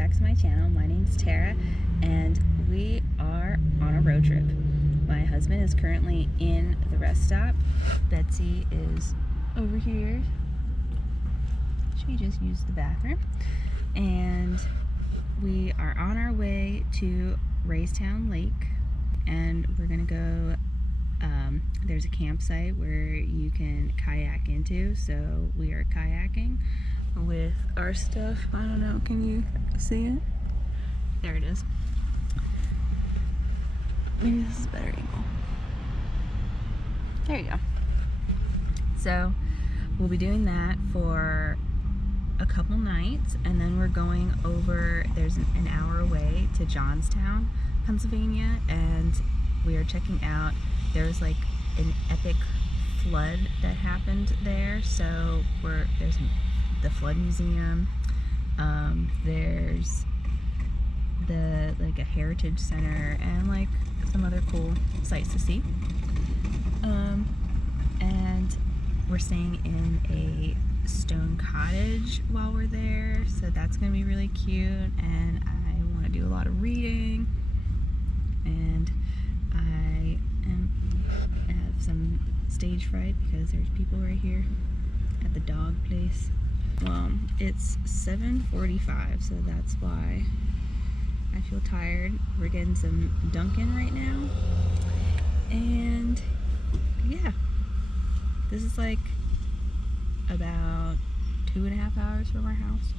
back to my channel. My name's Tara and we are on a road trip. My husband is currently in the rest stop. Betsy is over here. She just used the bathroom. And we are on our way to Raystown Lake, and we're gonna go, there's a campsite where you can kayak into, so we are kayaking with our stuff. I don't know, can you see it? There it is. Maybe this is a better angle. There you go. So we'll be doing that for a couple nights, and then we're going over, there's an hour away to Johnstown, Pennsylvania, and we are checking out, there's like an epic flood that happened there. So there's the flood museum, there's like a heritage center and like some other cool sights to see, and we're staying in a stone cottage while we're there, so that's gonna be really cute. And I want to do a lot of reading, and I have some stage fright because there's people right here at the dog place. Well, it's 7:45, so that's why I feel tired. We're getting some Dunkin' right now, and yeah, this is like about 2.5 hours from our house.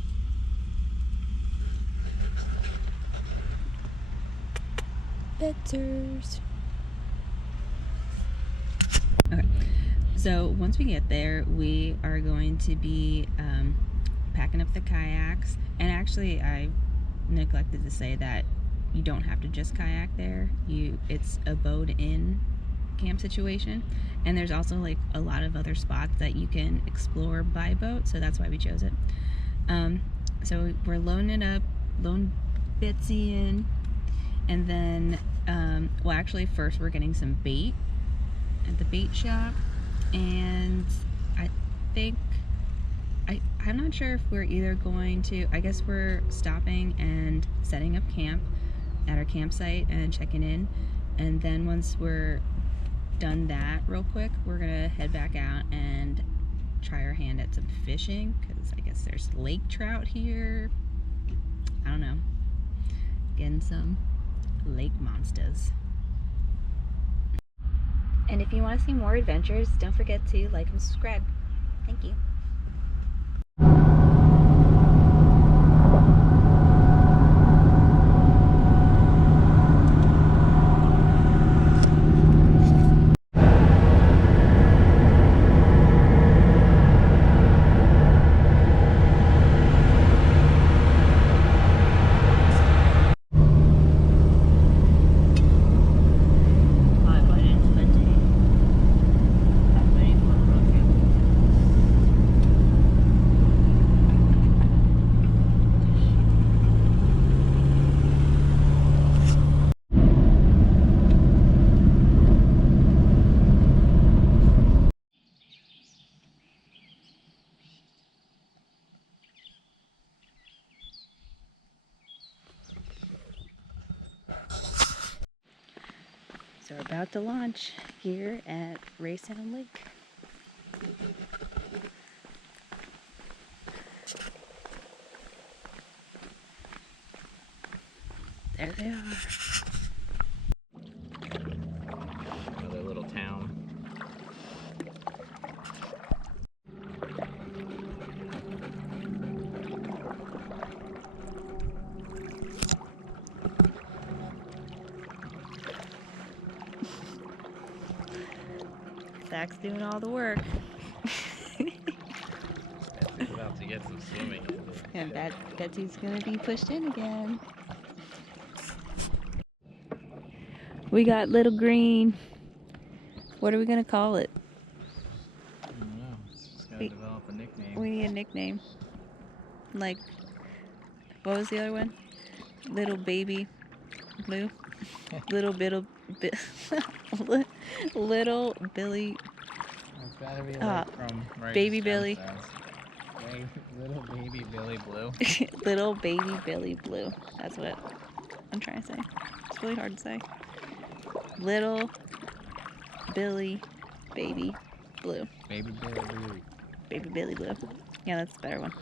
Betters. Okay, so once we get there, we are going to be packing up the kayaks. And actually, I neglected to say that you don't have to just kayak there. It's a boat in camp situation, and there's also like a lot of other spots that you can explore by boat, so that's why we chose it. So we're loading it up, loading Betsy in, and then well, actually first we're getting some bait at the bait shop, and I'm not sure if we're either going to, I guess we're stopping and setting up camp at our campsite and checking in, and then once we're done that real quick, we're gonna head back out and try our hand at some fishing, because I guess there's lake trout here. I don't know, getting some lake monsters. And if you want to see more adventures, don't forget to like and subscribe. Thank you. So we're about to launch here at Raystown Lake. There they are. Another little town. Zach's doing all the work. Betsy's about to get some swimming in. And Betsy's gonna be pushed in again. We got Little Green. What are we gonna call it? I don't know. Just gotta develop a nickname. We need a nickname. Like, what was the other one? Little Baby Blue? Little Little Billy. It's gotta be like from Baby Billy. Little baby Billy Blue. Little baby Billy Blue. That's what I'm trying to say. It's really hard to say. Little Billy Baby Blue. Baby Billy Blue. Baby Billy Blue. Yeah, that's the better one.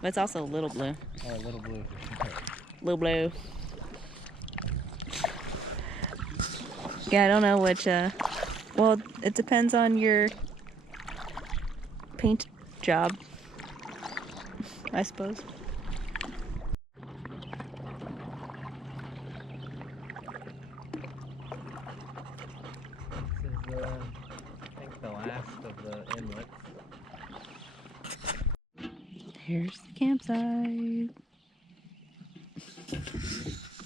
But it's also Little Blue. Or Little Blue for sure. Little Blue. Yeah, I don't know which, well, it depends on your paint job, I suppose. This is, I think, the last of the inlets. Here's the campsite.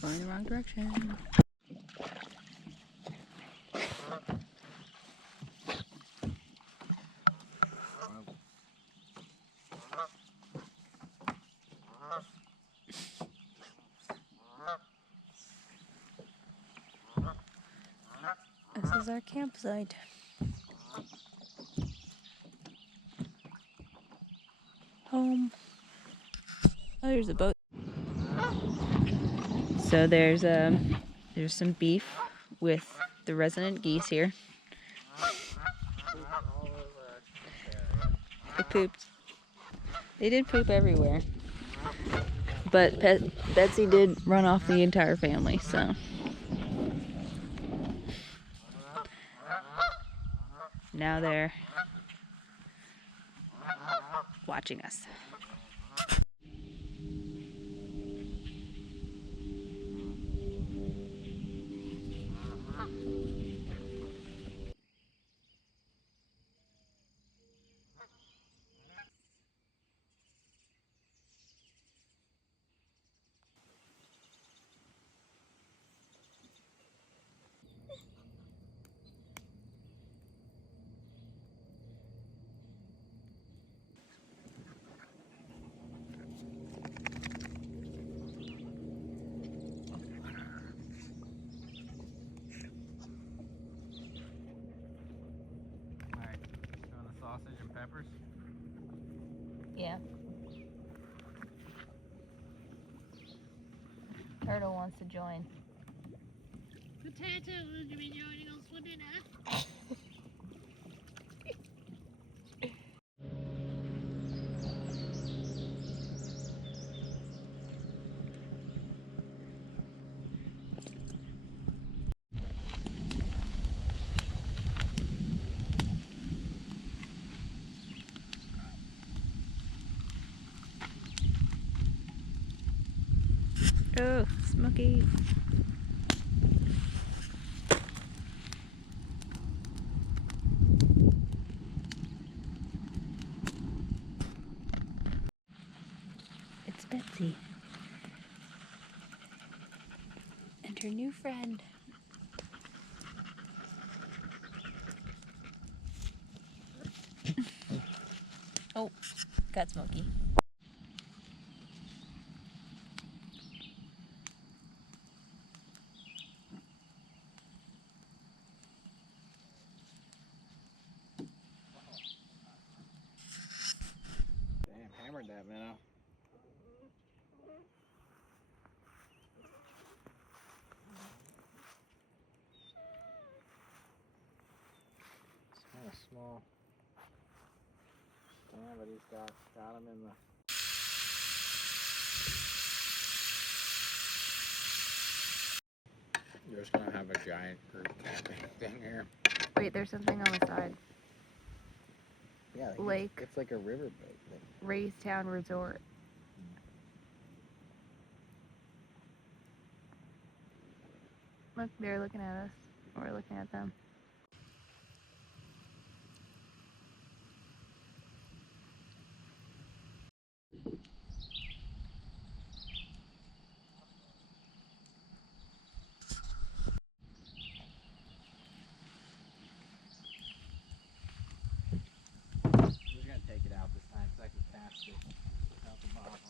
Going the wrong direction. This is our campsite. Home. Oh, there's a boat. So there's some beef with the resident geese here. They pooped. They did poop everywhere. But Betsy did run off the entire family, so. Now they're watching us. Alright, throwing the sausage and peppers. Yeah. Turtle wants to join. Potato, would you be joining us for dinner? Oh, smoky. It's Betsy. And her new friend. Oh, got smoky. Damn, hammered that minnow. It's kind of small. Yeah, but he's got him in the. You're just gonna have a giant group camping thing here. Wait, there's something on the side. Yeah, Lake. It's like a riverboat thing. Raystown Resort. Look, they're looking at us. We're looking at them. We're gonna take it out this time so I can cast it out the bottom off.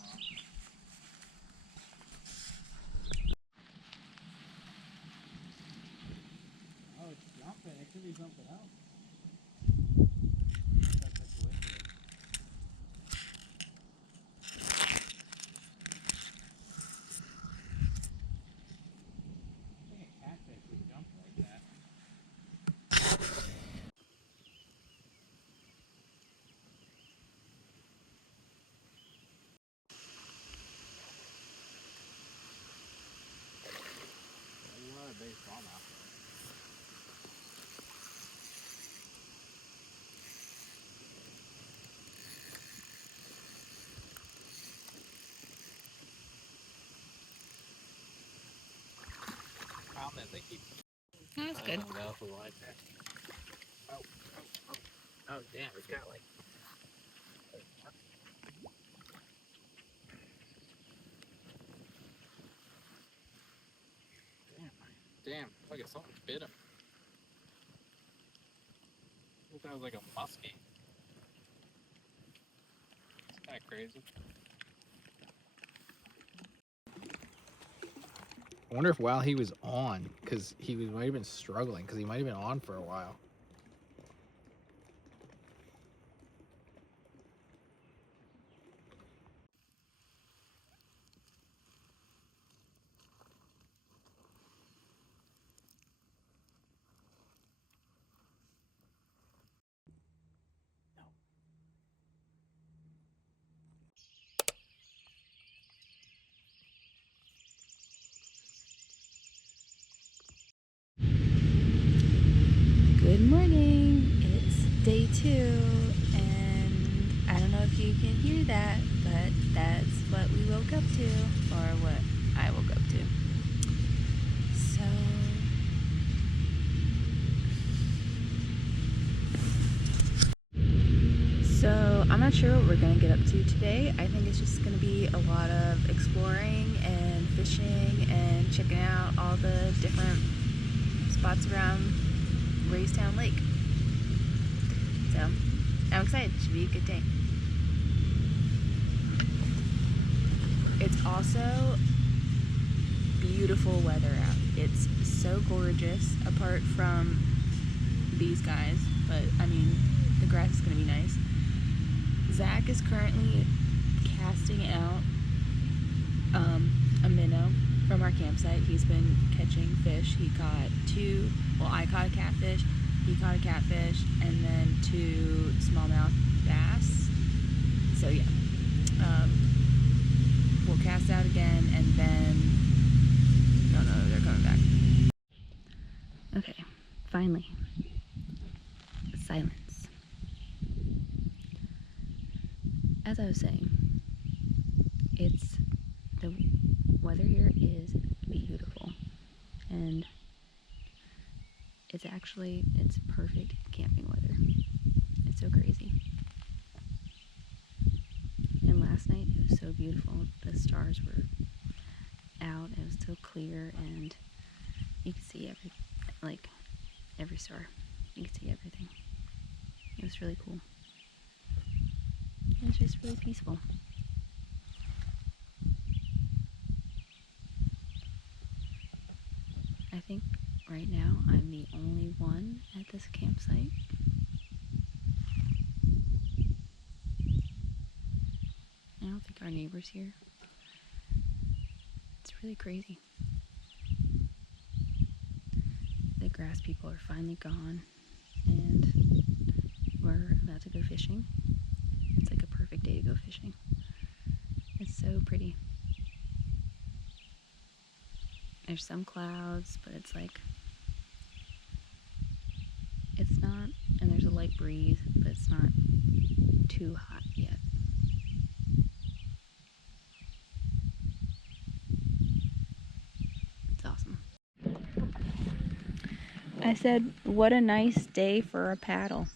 Oh, it's jumping. It could be something else. That's a glitch. I think he. That's I good. don't know if we like that. Oh, damn! It's got like. Damn! Look at something bit him. I thought that was like a muskie. It's kind of crazy. I wonder if while he was on, because might have been struggling, because he might have been on for a while. Good morning. It's day 2, and I don't know if you can hear that, but that's what we woke up to, or what I woke up to. So I'm not sure what we're gonna get up to today. I think it's just gonna be a lot of exploring and fishing and checking out all the different spots around Raystown Lake. So I'm excited. It should be a good day. It's also beautiful weather out. It's so gorgeous, apart from these guys, but I mean the grass is gonna be nice. Zach is currently casting out a minnow from our campsite. He's been catching fish. He caught 2, well, I caught a catfish, he caught a catfish, and then 2 smallmouth bass. So yeah, we'll cast out again, and then, no, they're coming back. Okay, finally, silence. As I was saying, the weather here is beautiful, and it's perfect camping weather. It's so crazy. And last night it was so beautiful. The stars were out. It was so clear, and you could see every star. You could see everything. It was really cool. It was just really peaceful. I think right now I'm the only one at this campsite. I don't think our neighbor's here. It's really crazy. The grass people are finally gone, and we're about to go fishing. It's like a perfect day to go fishing. It's so pretty. There's some clouds, but it's not, and there's a light breeze, but it's not too hot yet. It's awesome. I said, what a nice day for a paddle.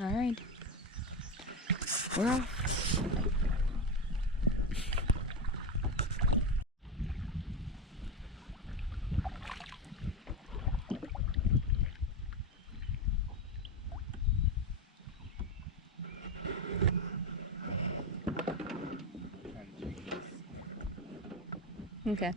All right, we're off. Okay.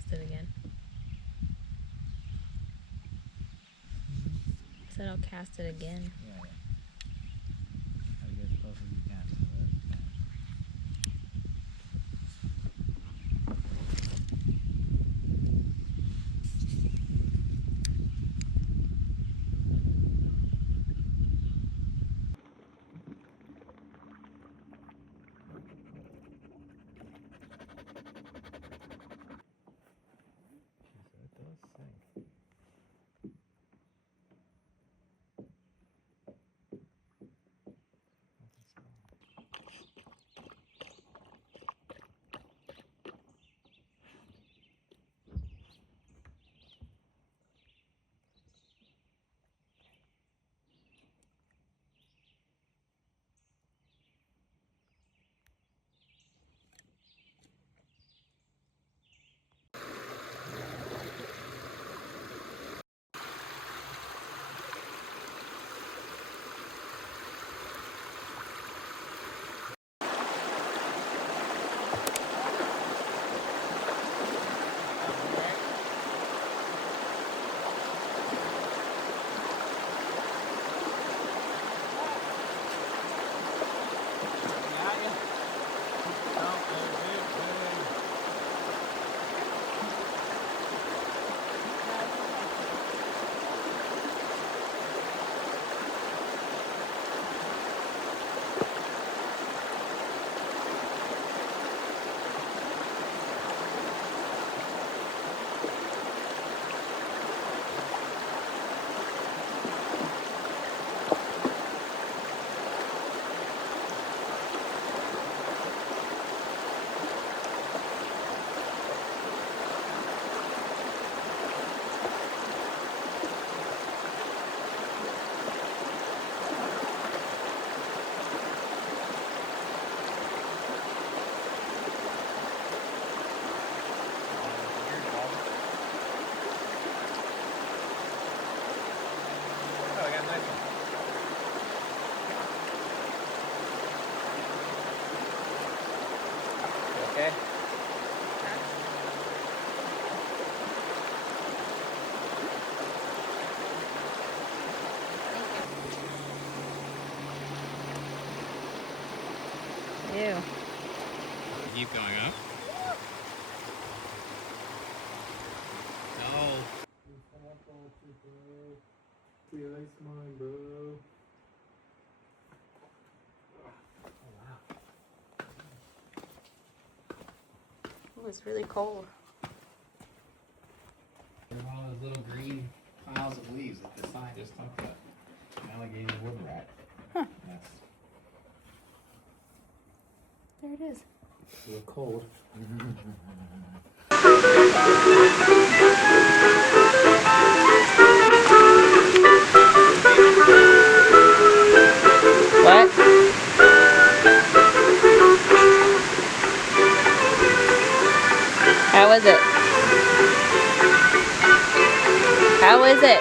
cast it again. I said I'll cast it again. Yeah. Try to get as close as you can to the pan. It does sink. Oh, I got a nice one. Okay. Ew. Keep going up. No. Ice mine, bro. Ooh, it's really cold. They're all those little green piles of leaves that the sign just talked about. Alligator wood rat. Huh. Yes. There it is. We're cold. What? How is it? How is it?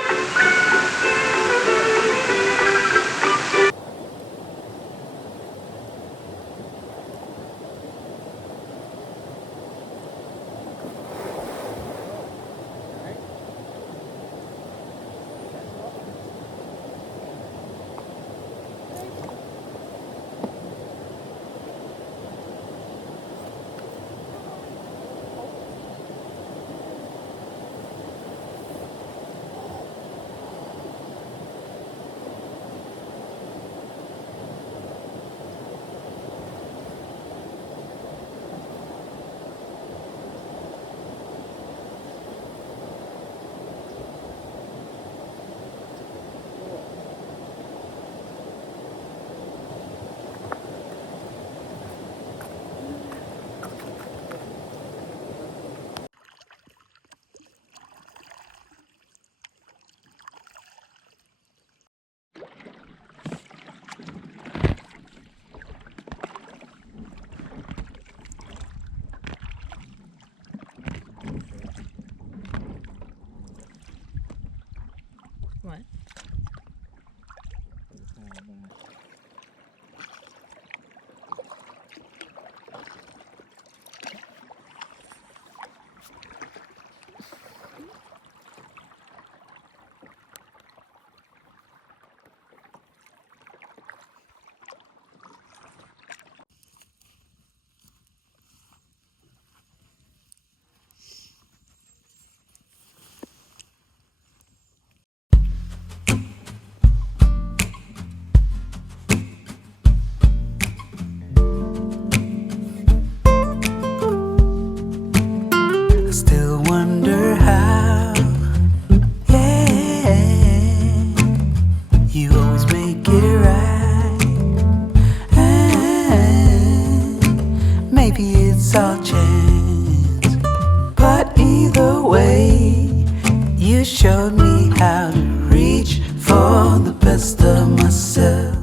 I still wonder how. Yeah, you always make it right. And maybe it's all chance, but either way, you showed me how to reach for the best of myself.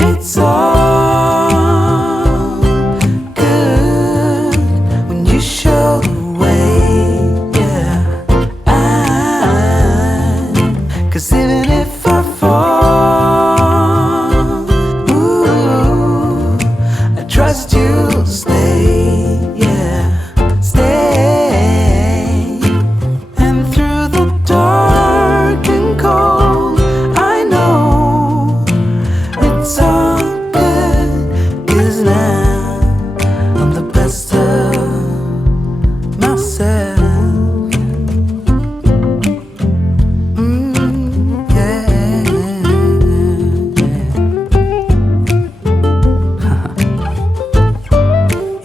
It's all good when you show the way, yeah. 'Cause even if I fall, ooh, I trust you'll stay, yeah, stay. And through the dark and cold, I know it's all good, 'cause now I'm the best of myself. Yeah,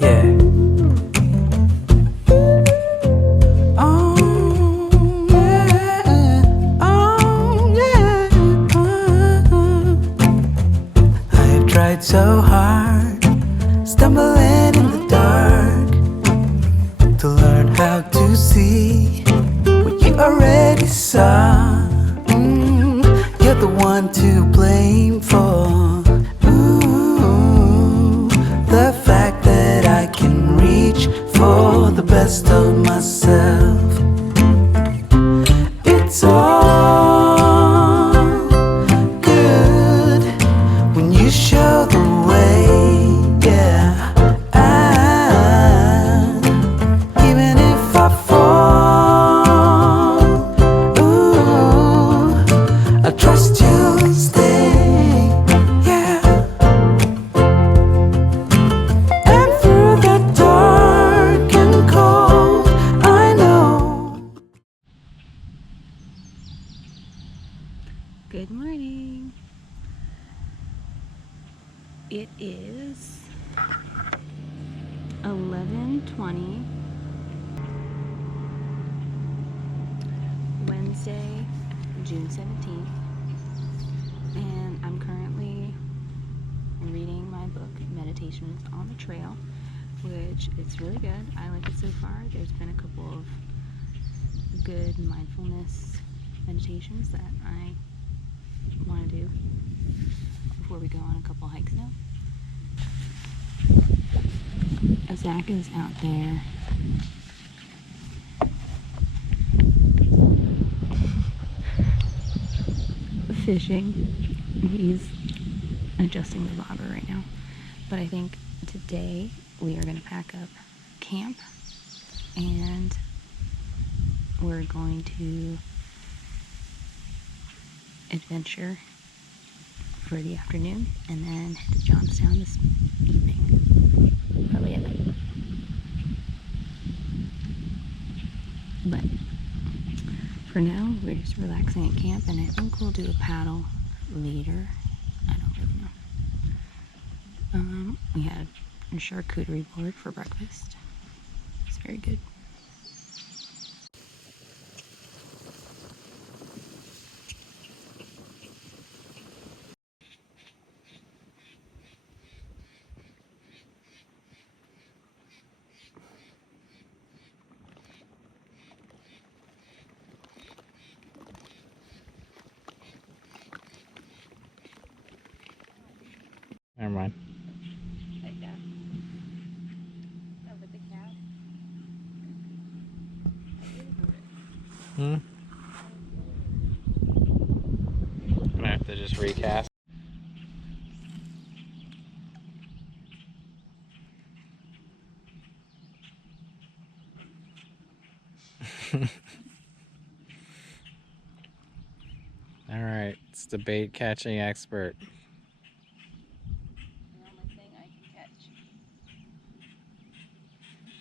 yeah. Oh, yeah. Oh, yeah. I have tried so hard, stumbling in the dark, to learn how to see what you already saw. You're the one to blame for, ooh, the fact that I can reach for the best of myself. It's all good when you show the way, yeah. Even if I fall, ooh, I trust you'll stay, yeah. And through the dark and cold, I know. Good morning. It is 11:20, Wednesday, June 17th, and I'm currently reading my book, Meditations on the Trail, which is really good. I like it so far. There's been a couple of good mindfulness meditations that I want to do before we go on a couple hikes now. Zach is out there fishing. He's adjusting the bobber right now. But I think today we are going to pack up camp and we're going to adventure for the afternoon and then head to Johnstown this evening. Probably at night. But for now, we're just relaxing at camp, and I think we'll do a paddle later. I don't really know. We had a charcuterie board for breakfast. It's very good. Never mind. Like that. Oh, with the cat. I'm gonna have to just recast. All right, it's the bait catching expert. The only thing I can catch.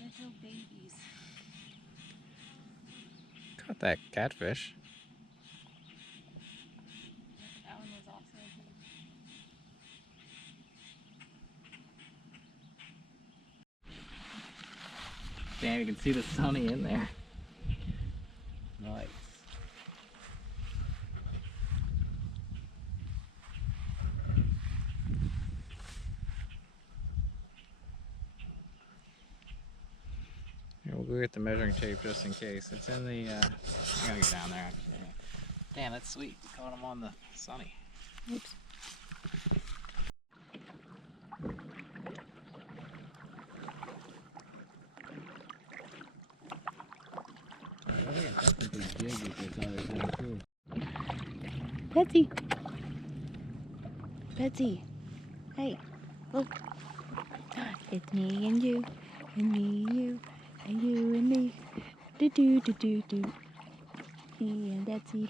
Little babies. Got that catfish. That one was also Damn, you can see the sunny in there. Nice. Here, we'll go get the measuring tape just in case. It's in the, I gotta get down there actually. Damn, that's sweet. You caught him on the sunny. Oops. Betsy! Betsy! Hey, look! It's me and you, and me and you, and you and me. Do do do do do. Me and Betsy.